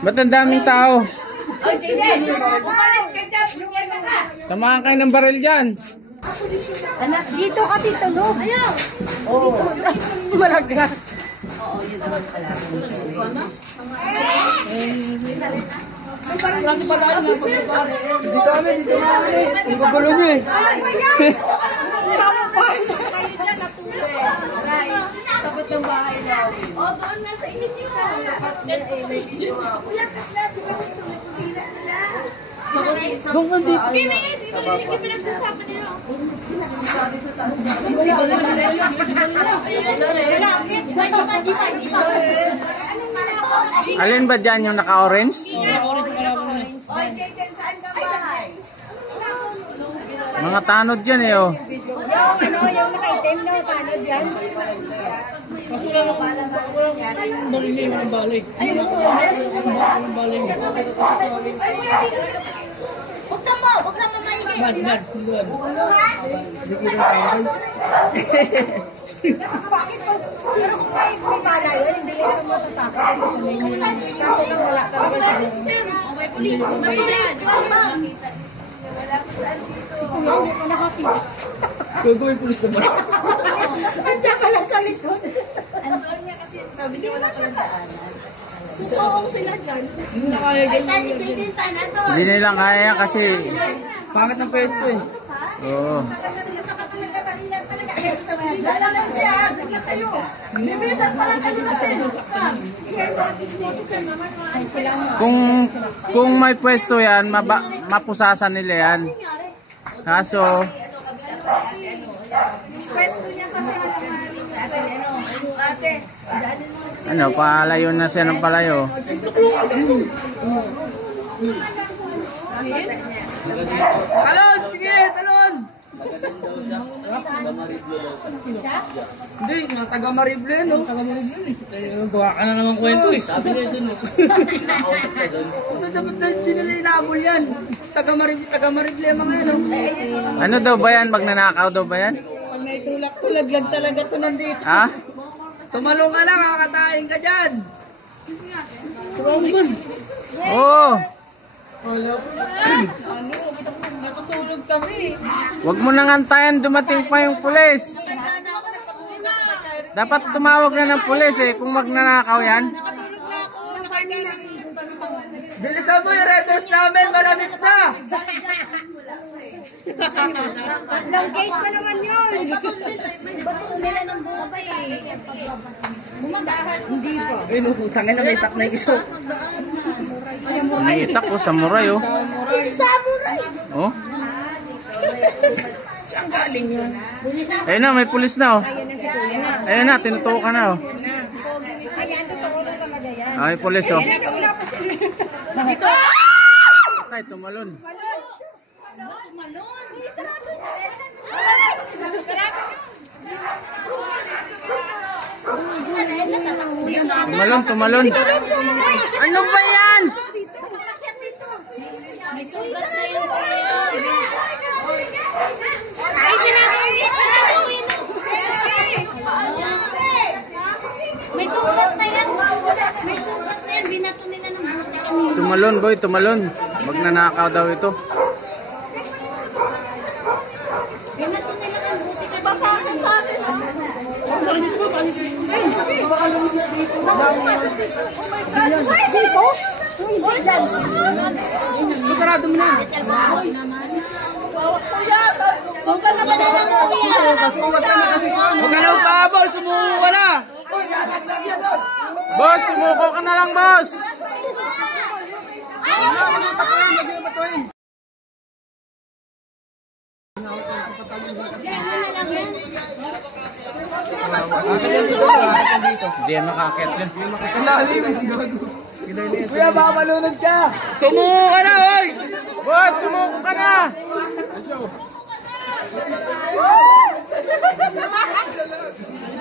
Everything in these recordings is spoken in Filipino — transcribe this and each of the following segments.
Ba't ang daming tao? Oh, Jaden! Umalis ka dyan! Lumiyan ka! Tamaan kayo ng baril dyan. Anak, dito ka dito, no? Ayaw! Oo. Malaga. Oo, yun naman pala. Marami pa tayo na pagpapare. Dito kami, dito kami. Ang gugulo nyo eh. Kayo dyan, natulog. Takot ng bahay namin. O, doon na sa init nila. Doon ka dito. Hindi pinagsasabi niyo. Alin ba dyan yung naka-orange? Oy, Jaden, saan ka bahay? Mga tanod dyan eh oh. Yung nakaitim na tanod yan. Kaso wala na walang barili, walang balik. Walang balik. Huwag na mamaigi. Bad. Bakit po? Pero kung may bala yun, hindi ka naman matatakot. Kaso lang wala talaga siya. May pulis. May pulis. Si Kuya, hindi ko nakakita. Gagawin pulis na ba? Andiyan ka lang sa likod. Andoon niya kasi sabi niya wala siya daanan. Susuong sila dyan. Hindi na kaya ganyan. Hindi nila kaya kasi. Pangit ng pwesto eh. Oo. Kung may pwesto yan, mapusasan nila yan. Kaso, Yung pwesto niya kasi ano nga rin yung pwesto. Ate, ano, palayo na siya ng palayo. Talon! Sige! Talon! Hindi, nga taga Marible, no? Taga Marible, eh. Gawa ka na naman kwento, eh. Sabi na dun, no? Puta, dapat na din nila inabol yan. Taga Marible, mga yan, no? Ano daw ba yan? Magnanakaw daw ba yan? Pag naitulak to, laglag talaga to nandito. Ha? Tumalong ka lang, kakatayin ka dyan. Oo. Ano? Natutulog kami. Wag mo nang antayan dumating pa yung pulis. Dapat tumawag na ng pulis eh kung magnanakaw yan. Bilisan mo yung red doors namin, malamit na. tatlong case na naman yun. Bato nila ng buhay. Bumagahan. Hindi pa. Ayun, utangin na may tak na yung iso. Naitak ko, samurai oh. Si Samurai. Oh. Saan galing yun? Ayun na, may pulis na oh. Ayun na, tinutukan na oh. Ayan, totoo lang talaga yan. Ay, pulis oh. Dito. Ay, tumalon. Tumalon. Ano ba yan? Ay, sinagawin. May sugat na yan. May sugat na yan. Binato nila ng buti kanina. Tumalon boy, tumalon. Magnanakaw daw ito. Binato nila ng buti kanina. Bakit sa akin? Dito? Uy, dyan. Sarado mo na. Sugal na ba na lang kuya? Huwag ka na pahabol, sumuko ka na. Boss, sumuko ka na lang boss. Hindi yan makakit yan. Kuya, baka malunod ka. Sumuko ka na, oy. Boss, sumuko ka na.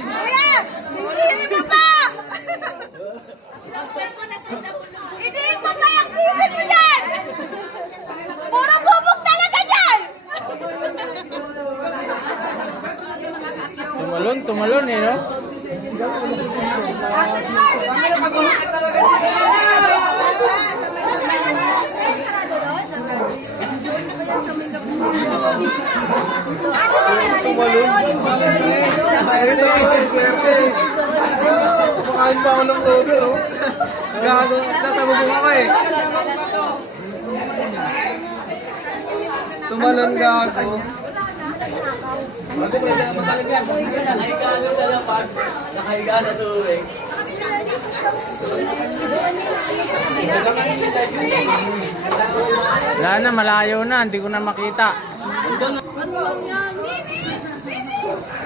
Kuya, singkirin mo pa! Hindi mo pa yung sisig mo dyan! Puro bubog talaga dyan! Tumalon eh, no? Ate Star, dito tayo. Ito yung swerte. Kumakain pa ako ng lodo, no? Gago, natabubong ako eh. Tumalon gago. Wala na, malayo na. Hindi ko na makita. Ano lang yan? Mimi! Mimi!